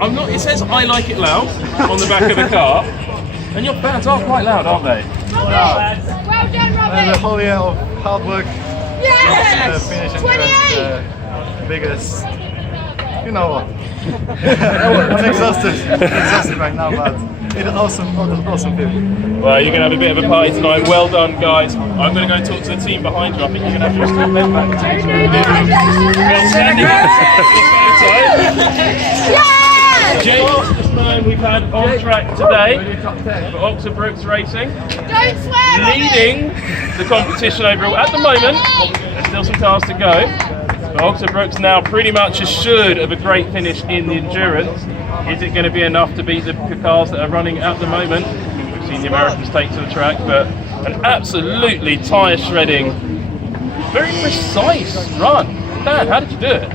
I'm not. It says "I like it loud" on the back of the car, and your fans are quite loud, aren't they? Well done, Robbie. The whole year of hard work. Yes. Finish 28. Biggest. You know what? I'm exhausted right now, but it's awesome feeling. Well, you're going to have a bit of a party tonight. Well done, guys. I'm going to go and talk to the team behind you. I think you're going to have to step back to Jake, this man we've had on track today for Oxford Brookes Racing. Don't swear, Leading the competition overall. At the moment, there's still some cars to go. But Oxford Brookes now pretty much assured of a great finish in the endurance. Is it going to be enough to beat the cars that are running at the moment? We've seen the Americans take to the track, but an absolutely tyre shredding, very precise run. Dan, how did you do it?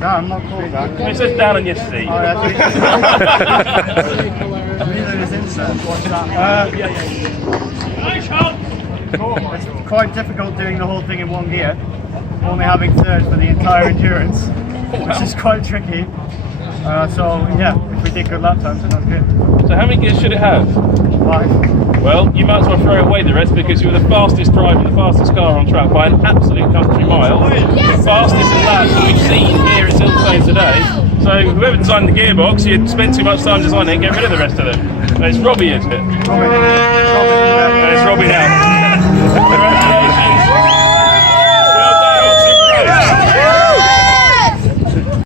No, I'm not cool, man. It says down on your seat. It's quite difficult doing the whole thing in one gear, only having third for the entire endurance, which is quite tricky. So yeah, if we did good lap times, then that's good. So how many gears should it have? 5. Well, you might as well throw away the rest because you were the fastest driver, the fastest car on track by an absolute country mile. The fastest in laps that we've seen here at Silverstone today. So whoever designed the gearbox, you spent too much time designing it, get rid of the rest of them. It's Robbie, is it? Robbie. It's Robbie now. Congratulations.